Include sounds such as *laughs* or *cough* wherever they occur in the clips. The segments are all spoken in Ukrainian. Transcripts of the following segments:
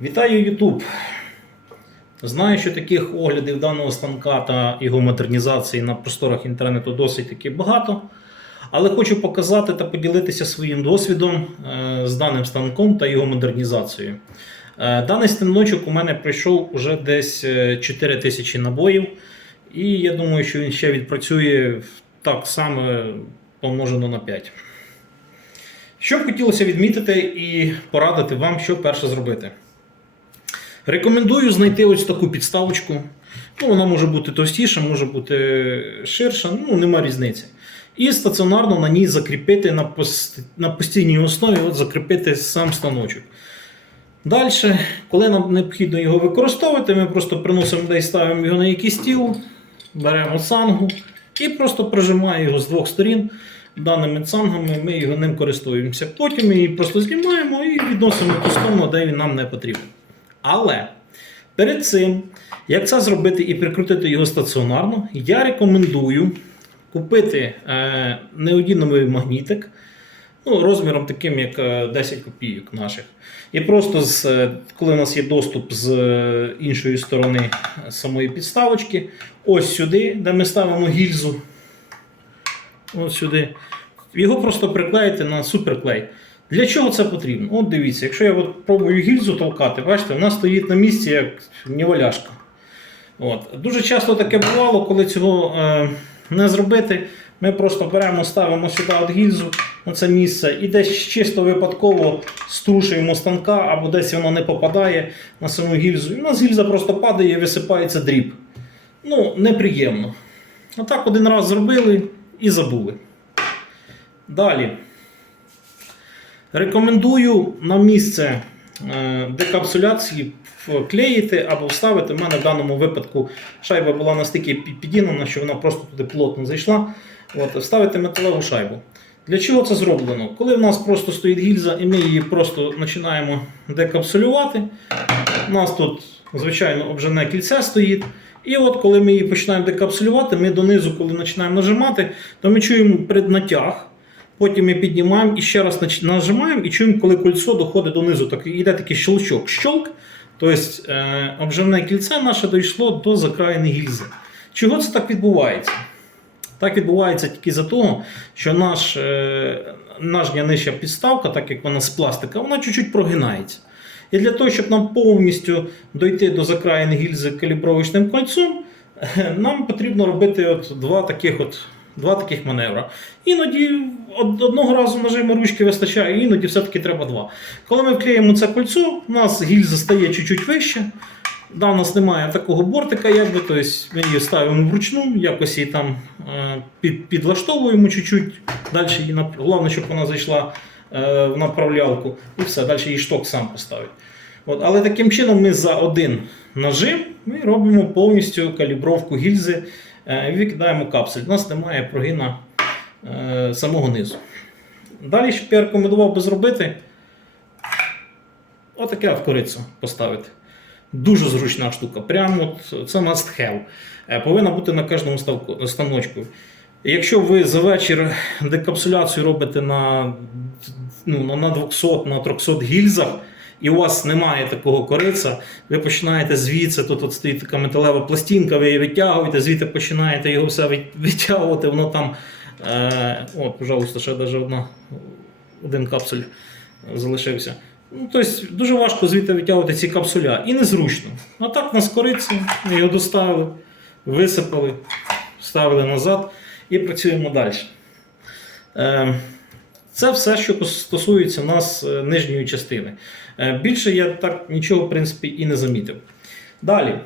Вітаю YouTube! Знаю, що таких оглядів даного станка та його модернізації на просторах інтернету досить таки багато. Але хочу показати та поділитися своїм досвідом е, з даним станком та його модернізацією. Е, Даний станочок у мене прийшов уже десь е, 4 тисячі набоїв, і я думаю, що він ще відпрацює так само помножено на 5. Що б хотілося відмітити і порадити вам, що перше зробити. Рекомендую знайти ось таку підставочку. Ну, вона може бути товстіша, може бути ширша, ну нема різниці. І стаціонарно на ній закріпити на, на постійній основі, от закріпити сам станочок. Далі, коли нам необхідно його використовувати, ми просто приносимо десь ставимо його на якийсь стіл, беремо цангу і просто прижимаємо його з двох сторін. Даними цангами ми його ним користуємося. Потім ми її просто знімаємо і відносимо ту сторону, де він нам не потрібен. Але перед цим, як це зробити і прикрутити його стаціонарно, я рекомендую купити е, неодіновий магнітик ну, розміром таким, як е, 10 копійок наших. І просто, з, е, коли у нас є доступ з е, іншої сторони самої підставочки, ось сюди, де ми ставимо гільзу, ось сюди, його просто приклеїти на суперклей. Для чого це потрібно? От дивіться, якщо я от пробую гільзу толкати, бачите, вона стоїть на місці як ніваляшка. От. Дуже часто таке бувало, коли цього е, не зробити. Ми просто беремо, ставимо сюди от гільзу на це місце і десь чисто випадково струшуємо станка, або десь воно не попадає на саму гільзу. І у нас гільза просто падає і висипається дріб. Ну, неприємно. Отак один раз зробили і забули. Далі. Рекомендую на місце е, декапсуляції вклеїти або вставити. У мене в даному випадку шайба була настільки пі- підігнана, що вона просто туди плотно зайшла. От, вставити металеву шайбу. Для чого це зроблено? Коли в нас просто стоїть гільза і ми її просто починаємо декапсулювати, у нас тут, звичайно, обживне кільце стоїть. І от коли ми її починаємо декапсулювати, ми донизу, коли починаємо нажимати, то ми чуємо преднатяг. Потім ми піднімаємо і ще раз нажимаємо і чуємо, коли кольцо доходить донизу. Так йде такий щелчок. Щолк. Тобто е, обживне кільце наше дійшло до закраїни гільзи. Чого це так відбувається? Так відбувається тільки за того, що наш, е, нижня нижча підставка, так як вона з пластика, вона чуть-чуть прогинається. І для того, щоб нам повністю дойти до закраїни гільзи калібровочним кольцом, е, нам потрібно робити от два таких от. Два таких маневра. Іноді одного разу нажиму ручки вистачає, іноді все-таки треба два. Коли ми вклеїмо це кольцо, у нас гільза стає чуть-чуть вище. Да, у нас немає такого бортика, якби, тобто ми її ставимо вручну, якось її там е, під, підлаштовуємо чуть-чуть. Далі її головне, щоб вона зайшла е, в направлялку, і все, далі її шток сам поставить. От, але таким чином ми за один нажим ми робимо повністю калібровку гільзи викидаємо капсуль. У нас немає прогина е, самого низу. Далі ще я рекомендував би зробити отаке от корицю поставити. Дуже зручна штука. Прямо от, це must have. Е, Повинна бути на кожному станочку. Якщо ви за вечір декапсуляцію робите на, ну, на 200, на 300 гільзах, і у вас немає такого кориця, ви починаєте звідси, тут от стоїть така металева пластинка, ви її витягуєте, звідти починаєте його все витягувати, воно там. Е, о, пожалуйста, ще навіть одна, один капсуль залишився. Ну, тобто дуже важко звідти витягувати ці капсуля і незручно. А так на скориці його доставили, висипали, вставили назад і працюємо далі. Е, це все, що стосується у нас е, нижньої частини. Е, Більше я так нічого, в принципі, і не замітив. Далі.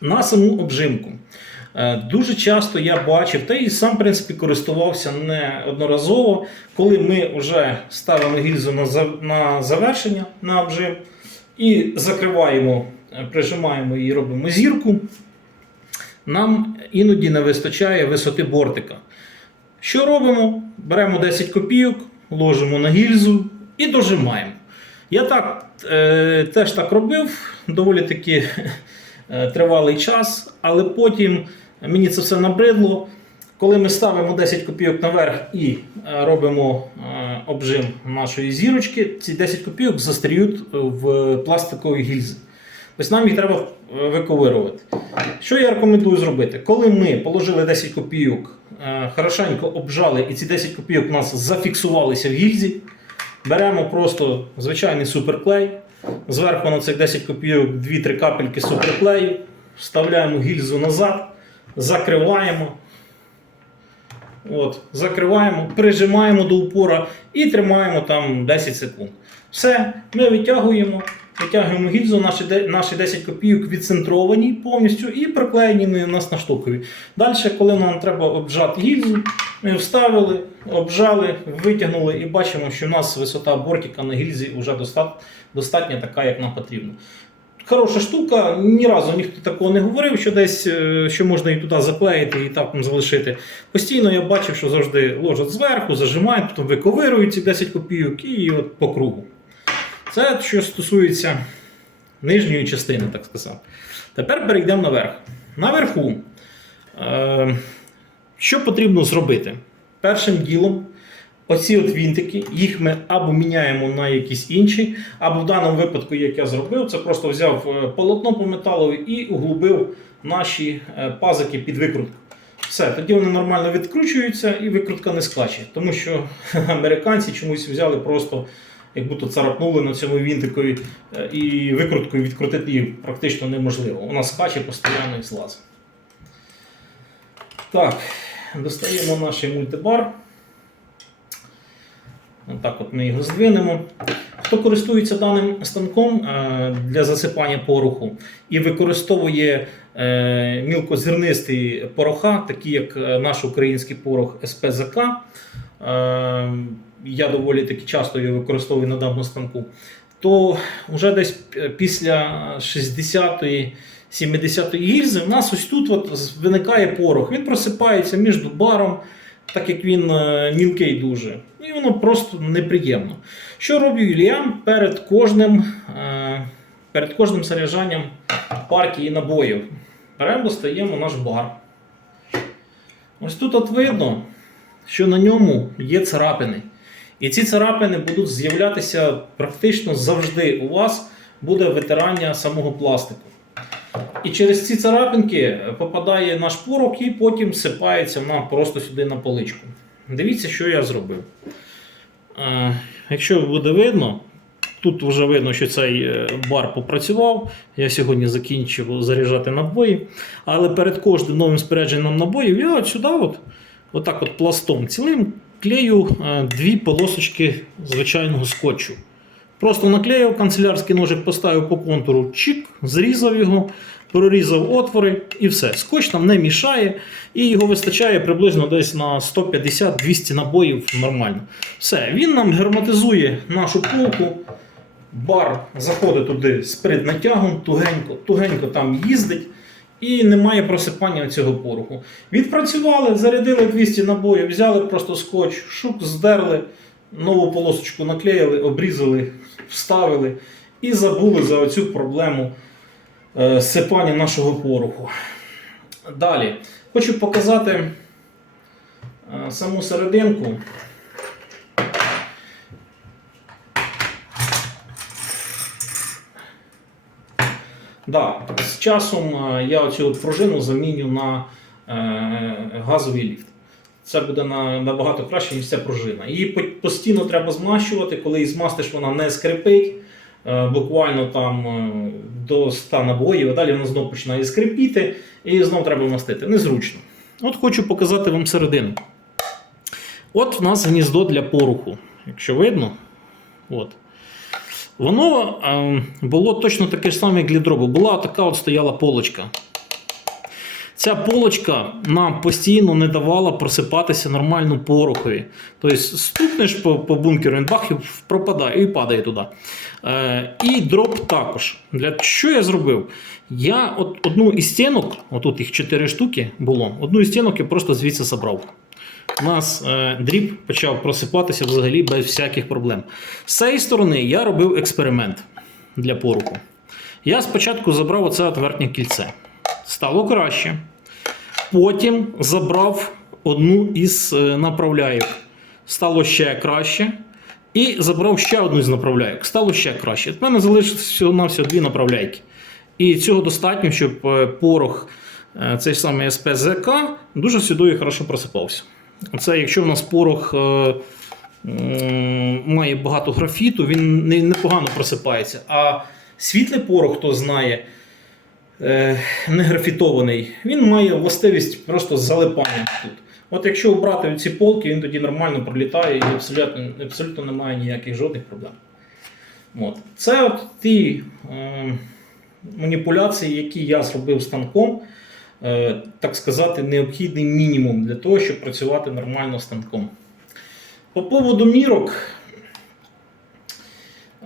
На саму обжимку. Е, Дуже часто я бачив, та і сам, в принципі, користувався неодноразово, коли ми вже ставимо гільзу на завершення на обжим і закриваємо, прижимаємо і робимо зірку. Нам іноді не вистачає висоти бортика. Що робимо? Беремо 10 копійок, ложимо на гільзу і дожимаємо. Я так е, теж так робив доволі таки е, тривалий час, але потім мені це все набридло. коли ми ставимо 10 копійок наверх і е, робимо е, обжим нашої зірочки, ці 10 копійок застріють в пластикові гільзи. Ось нам їх треба е, виковирувати. Що я рекомендую зробити? Коли ми положили 10 копійок, хорошенько обжали, і ці 10 копійок у нас зафіксувалися в гільзі, беремо просто звичайний суперклей, зверху на цих 10 копійок 2-3 капельки суперклею, вставляємо гільзу назад, закриваємо. От, закриваємо, прижимаємо до упора і тримаємо там 10 секунд. Все, ми витягуємо, витягуємо гільзу, наші, наші 10 копійок відцентровані повністю і приклеєні на нас на штукові. Далі, коли нам треба обжати гільзу, ми вставили, обжали, витягнули і бачимо, що у нас висота бортика на гільзі вже достатня, така, як нам потрібно. Хороша штука, ні разу ніхто такого не говорив, що десь е, що можна і туди заклеїти і там залишити. Постійно я бачив, що завжди ложать зверху, зажимають, потім виковирують ці 10 копійок і от по кругу. Це що стосується нижньої частини, так сказати. Тепер перейдемо наверх. Наверху, е, що потрібно зробити? Першим ділом, оці от вінтики, їх ми або міняємо на якісь інші, або в даному випадку, як я зробив, це просто взяв е, полотно по металові і углубив наші е, пазики під викрутку. Все, тоді вони нормально відкручуються і викрутка не скаче. Тому що *laughs* американці чомусь взяли просто, як будто царапнули на цьому вінтикові, е, і викруткою відкрутити її практично неможливо. Вона скаче постійно і злазить. Так, достаємо наш мультибар. Отак от ми його здвинемо. Хто користується даним станком е, для засипання пороху і використовує е, мілкозернистий пороха, такі як наш український порох СПЗК, я доволі таки часто його використовую на даному станку, то вже десь е, після 60-ї 70-ї гільзи в нас ось тут от виникає порох. Він просипається між баром, так як він е, мілкий дуже. І воно просто неприємно. Що роблю Ілля перед кожним, е, перед кожним заряджанням партії набоїв? Беремо, достаємо наш бар. Ось тут от видно, що на ньому є царапини. І ці царапини будуть з'являтися практично завжди. У вас буде витирання самого пластику. І через ці царапинки попадає наш порох і потім сипається на, просто сюди на поличку. Дивіться, що я зробив. Е, якщо буде видно, тут вже видно, що цей е, бар попрацював. Я сьогодні закінчив заряджати набої. Але перед кожним новим спорядженням набоїв я от сюди, от, отак от пластом цілим клею е, дві полосочки звичайного скотчу. Просто наклеїв канцелярський ножик, поставив по контуру, чик, зрізав його, прорізав отвори і все. Скотч нам не мішає, і його вистачає приблизно десь на 150-200 набоїв нормально. Все, він нам герметизує нашу полку. Бар заходить туди з преднатягом, тугенько, тугенько там їздить. І немає просипання цього пороху. Відпрацювали, зарядили 200 набоїв, взяли просто скотч, шук, здерли, нову полосочку наклеїли, обрізали, вставили і забули за оцю проблему е, сипання нашого пороху. Далі хочу показати е, саму серединку. Да, з часом е, я цю пружину заміню на е, газовий ліфт. Це буде на, набагато краще, ніж ця пружина. Її постійно треба змащувати, коли її змастиш, вона не скрипить. е, Буквально там до 100 набоїв, а далі вона знову починає скрипіти, і знову треба мастити. Незручно. От хочу показати вам середину. От в нас гніздо для пороху. Якщо видно, от. Воно е, було точно таке ж саме, як для дробу. Була така от стояла полочка. Ця полочка нам постійно не давала просипатися нормально порохові. Тобто стукнеш по, по бункеру, він бах і пропадає і падає туди. Е, і дроб також. Для що я зробив? Я от одну із стінок, отут їх 4 штуки було, одну із стінок я просто звідси забрав. У нас е, дріб почав просипатися взагалі без всяких проблем. З цієї сторони я робив експеримент для поруху. Я спочатку забрав оце от верхнє кільце. Стало краще. Потім забрав одну із е. Стало ще краще. І забрав ще одну з направляйок. Стало ще краще. От мене залишилось всього на всього дві направляйки. І цього достатньо, щоб е, порох, цей самий СПЗК, дуже сюди і хорошо просипався. Це якщо в нас порох е, має багато графіту, він не- непогано просипається. А світлий порох, хто знає, е, не графітований, він має властивість просто залипання тут. От якщо обрати ці полки, він тоді нормально пролітає і абсолютно, абсолютно немає ніяких жодних проблем. От. Це от ті е, маніпуляції, які я зробив станком, так сказати, необхідний мінімум для того, щоб працювати нормально станком. По поводу мірок,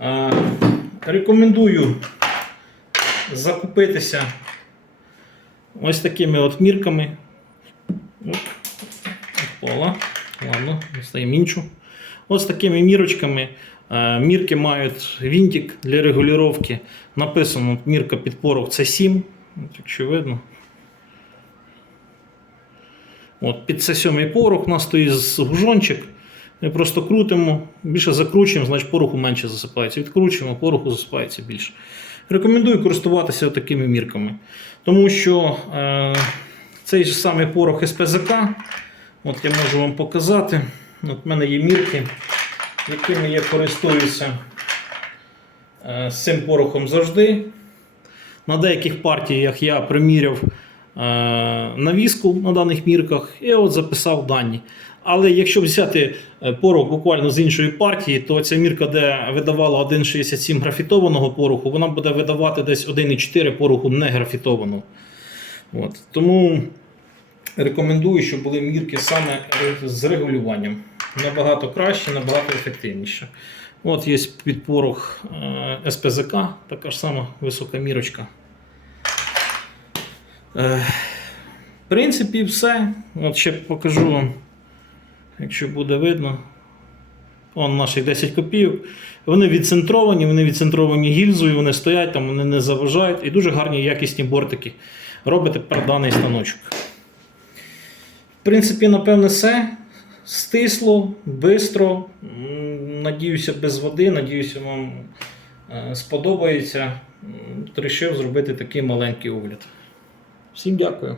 е, рекомендую закупитися ось такими от мірками. Оп, Пола. Ладно, достаємо іншу. Ось такими мірочками. Е, Мірки мають вінтик для регулювання. Написано мірка під порох це 7. От, якщо. От, під це сьомий порох у нас стоїть гужончик. Ми просто крутимо, більше закручуємо, значить пороху менше засипається. Відкручуємо, пороху засипається більше. Рекомендую користуватися такими мірками. Тому що е, цей же самий порох СПЗК, от я можу вам показати. От в мене є мірки, якими я користуюся е, з цим порохом завжди. На деяких партіях я приміряв навіску на даних мірках і от записав дані. Але якщо взяти е, порох буквально з іншої партії, то ця мірка, де видавала 1,67 графітованого пороху, вона буде видавати десь 1,4 пороху не графітованого. От. Тому рекомендую, щоб були мірки саме з регулюванням. Набагато краще, набагато ефективніше. От є під порох е, СПЗК, така ж сама висока мірочка. Е, В принципі, все. От ще покажу вам, якщо буде видно. Он наших 10 копійок. Вони відцентровані, вони відцентровані гільзою, вони стоять там, вони не заважають. І дуже гарні якісні бортики. Робите про даний станочок. В принципі, напевне, все. Стисло, бистро. Надіюся, без води. Надіюся, вам е, сподобається. М, Рішив зробити такий маленький огляд. Всім дякую.